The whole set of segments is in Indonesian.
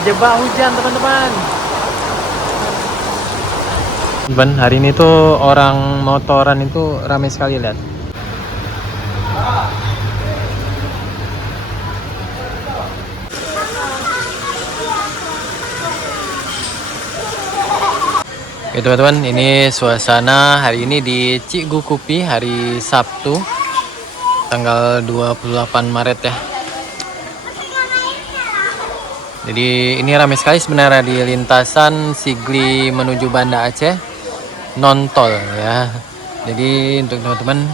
Terjebak hujan teman-teman. Hari ini tuh orang motoran itu ramai sekali, lihat. Oke teman-teman, ini suasana hari ini di Cigukupi hari Sabtu tanggal 28 Maret ya. Jadi ini ramai sekali sebenarnya di lintasan Sigli menuju Banda Aceh non tol ya. Jadi untuk teman-teman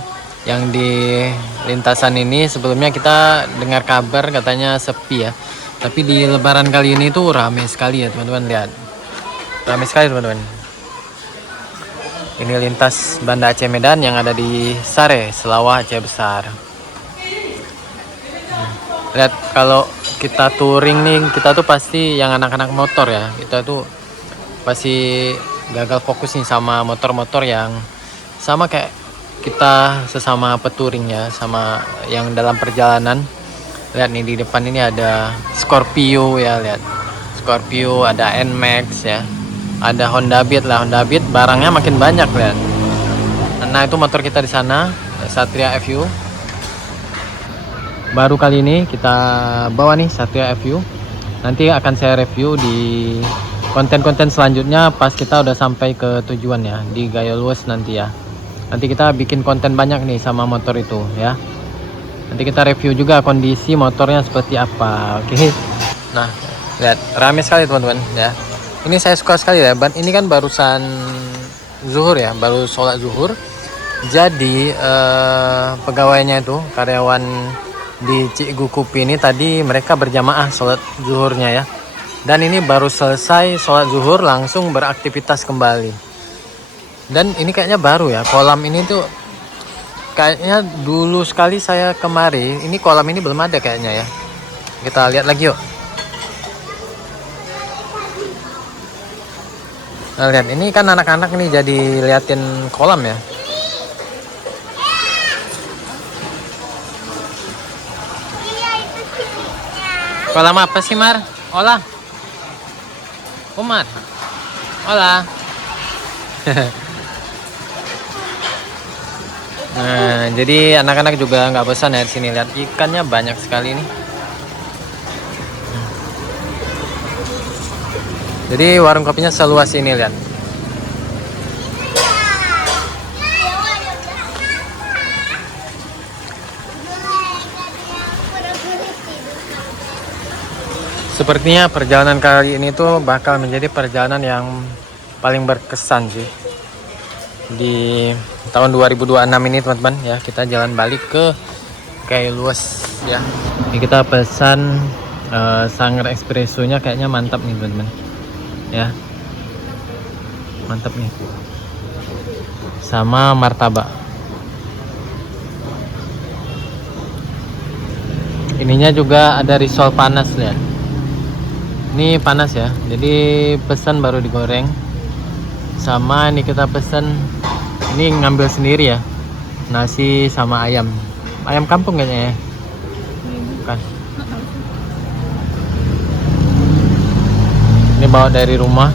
yang di lintasan ini sebelumnya kita dengar kabar katanya sepi ya. Tapi di Lebaran kali ini tuh ramai sekali ya teman-teman, lihat. Ramai sekali teman-teman. Ini lintas Banda Aceh Medan yang ada di Sare, Selawah Aceh Besar. Lihat, kalau kita touring nih, kita tuh pasti yang anak-anak motor ya. Kita tuh pasti gagal fokus nih sama motor-motor yang sama kayak kita sesama petouring ya, sama yang dalam perjalanan. Lihat nih, di depan ini ada Scorpio ya, lihat. Scorpio, ada NMAX ya. Ada Honda Beat lah, Honda Beat barangnya makin banyak, lihat. Nah, itu motor kita di sana, Satria FU. Baru kali ini kita bawa nih Satria FU. Nanti akan saya review di konten-konten selanjutnya pas kita udah sampai ke tujuan ya, di Gayo Luas nanti ya. Nanti kita bikin konten banyak nih sama motor itu ya. Nanti kita review juga kondisi motornya seperti apa. Oke. Nah, lihat, ramai sekali teman-teman ya. Ini saya suka sekali ya. Ini kan barusan zuhur ya, baru sholat zuhur. Jadi pegawainya itu, karyawan di Cigukupi ini tadi mereka berjamaah sholat zuhurnya ya. Dan ini baru selesai sholat zuhur langsung beraktivitas kembali. Dan ini kayaknya baru ya, kolam ini tuh kayaknya dulu sekali saya kemari, ini kolam ini belum ada kayaknya ya. Kita lihat lagi yuk. Nah, lihat, ini kan anak-anak nih jadi liatin kolam ya. Kolam apa sih, Mar? Olah. Umar. Olah. Nah, jadi anak-anak juga nggak bosan ya di sini, lihat ikannya banyak sekali nih. Jadi warung kopinya seluas ini, lihat. Sepertinya perjalanan kali ini tuh bakal menjadi perjalanan yang paling berkesan sih di tahun 2026 ini teman-teman ya. Kita jalan balik ke Gayo Luas ya. Ini kita pesan Sanger Espresso-nya kayaknya mantap nih teman-teman ya, mantap nih, sama martabak. Ininya juga ada risol panas ya. Ini panas ya, jadi pesan baru digoreng. Sama ini kita pesan, ini ngambil sendiri ya, nasi sama ayam kampung kayaknya ya, bukan. Ini bawa dari rumah.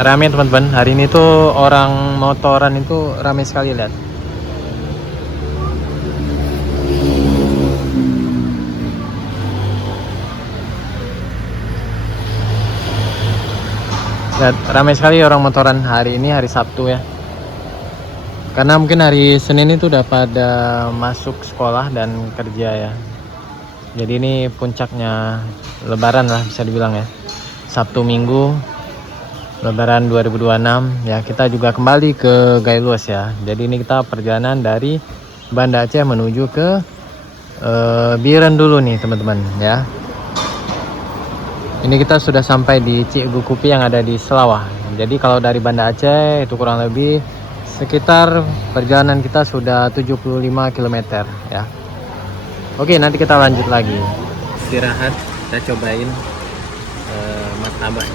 Rame teman-teman, hari ini tuh orang motoran itu rame sekali, lihat. Lihat, ramai sekali orang motoran hari ini, hari Sabtu ya. Karena mungkin hari Senin itu udah pada masuk sekolah dan kerja ya. Jadi ini puncaknya Lebaran lah bisa dibilang ya. Sabtu Minggu Lebaran 2026 ya. Kita juga kembali ke Gayo Luas ya. Jadi ini kita perjalanan dari Banda Aceh menuju ke Biren dulu nih teman-teman ya. Ini kita sudah sampai di Cigukupi yang ada di Selawah. Jadi kalau dari Banda Aceh itu kurang lebih sekitar perjalanan kita sudah 75 km ya. Oke, nanti kita lanjut lagi. Istirahat, kita cobain martabak.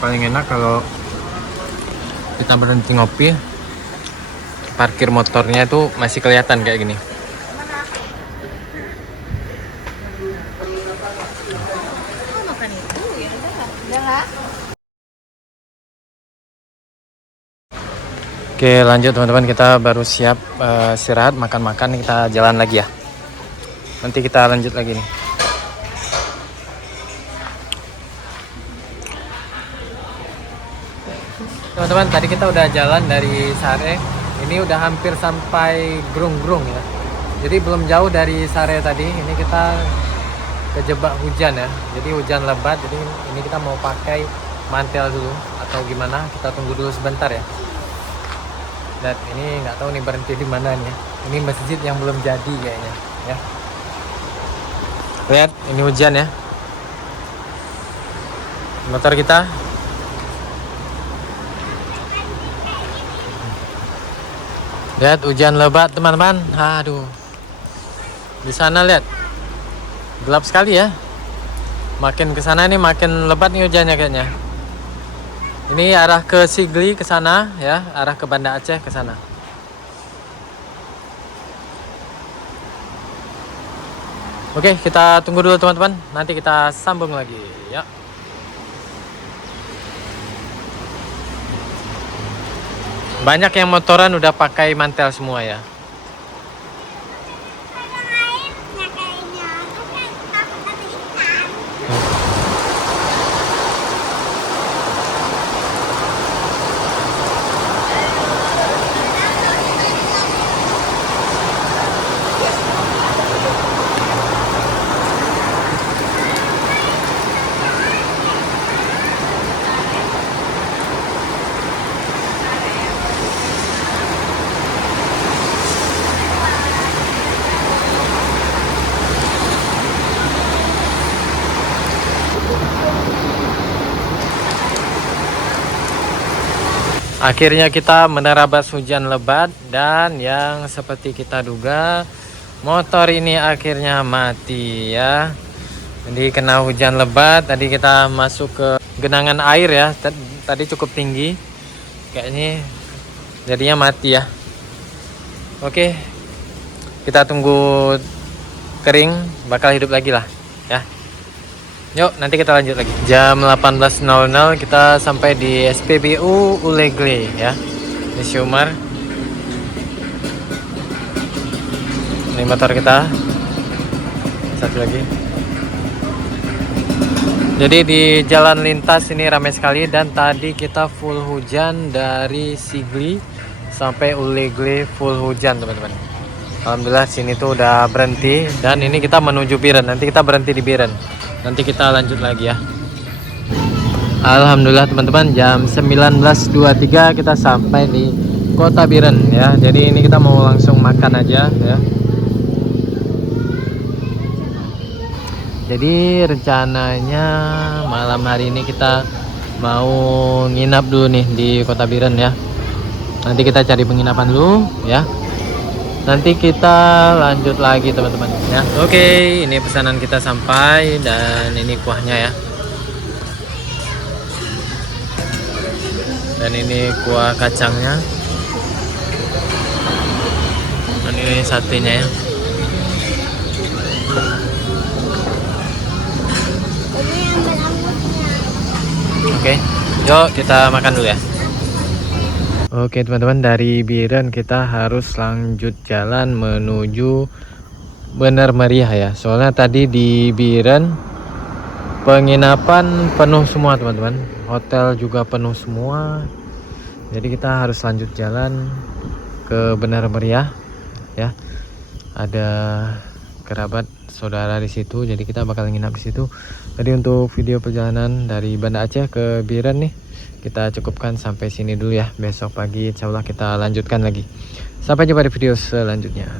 paling enak kalau kita berhenti ngopi, parkir motornya itu masih kelihatan kayak gini. Oke, lanjut teman-teman, kita baru siap istirahat, makan-makan, kita jalan lagi ya. Nanti kita lanjut lagi nih. Teman-teman, tadi kita udah jalan dari Sare. Ini udah hampir sampai Grung-Grung ya. Jadi belum jauh dari Sare tadi. Ini kita kejebak hujan ya. Jadi hujan lebat. Jadi ini kita mau pakai mantel dulu atau gimana? Kita tunggu dulu sebentar ya. Dan ini nggak tahu nih berhenti di mana nih. Ini masjid yang belum jadi kayaknya ya. Lihat, ini hujan ya. Motor kita. Lihat hujan lebat teman-teman. Aduh. Di sana lihat. Gelap sekali ya. Makin ke sana nih makin lebat nih hujannya kayaknya. Ini arah ke Sigli ke sana ya, arah ke Banda Aceh ke sana. Oke, kita tunggu dulu teman-teman. Nanti kita sambung lagi ya. Banyak yang motoran udah pakai mantel semua ya. Akhirnya kita menerabas hujan lebat dan yang seperti kita duga motor ini akhirnya mati ya. Jadi kena hujan lebat, tadi kita masuk ke genangan air ya. Tadi cukup tinggi. Kayaknya jadinya mati ya. Oke. Kita tunggu kering, bakal hidup lagi lah ya. Yuk, nanti kita lanjut lagi. Jam 18.00 kita sampai di SPBU Ulegle ya. Di Siumar. Ini motor kita. Satu lagi. Jadi di jalan lintas ini ramai sekali dan tadi kita full hujan dari Sigli sampai Ulegle full hujan teman-teman. Alhamdulillah sini tuh udah berhenti dan ini kita menuju Biren. Nanti kita berhenti di Biren. Nanti kita lanjut lagi ya. Alhamdulillah teman-teman, jam 19.23 kita sampai di Kota Biren ya. Jadi ini kita mau langsung makan aja ya. Jadi rencananya malam hari ini kita mau nginap dulu nih di Kota Biren ya. Nanti kita cari penginapan dulu ya. Nanti kita lanjut lagi teman-teman ya. Oke, ini pesanan kita sampai dan ini kuahnya ya. Dan ini kuah kacangnya. Dan ini satenya ya. Oke, yuk kita makan dulu ya. Oke teman-teman, dari Biren kita harus lanjut jalan menuju Bener Meriah ya. Soalnya tadi di Biren penginapan penuh semua teman-teman, hotel juga penuh semua. Jadi kita harus lanjut jalan ke Bener Meriah ya. Ada kerabat saudara di situ, jadi kita bakal nginap di situ. Jadi untuk video perjalanan dari Banda Aceh ke Biren nih kita cukupkan sampai sini dulu ya. Besok pagi insya Allah kita lanjutkan lagi. Sampai jumpa di video selanjutnya.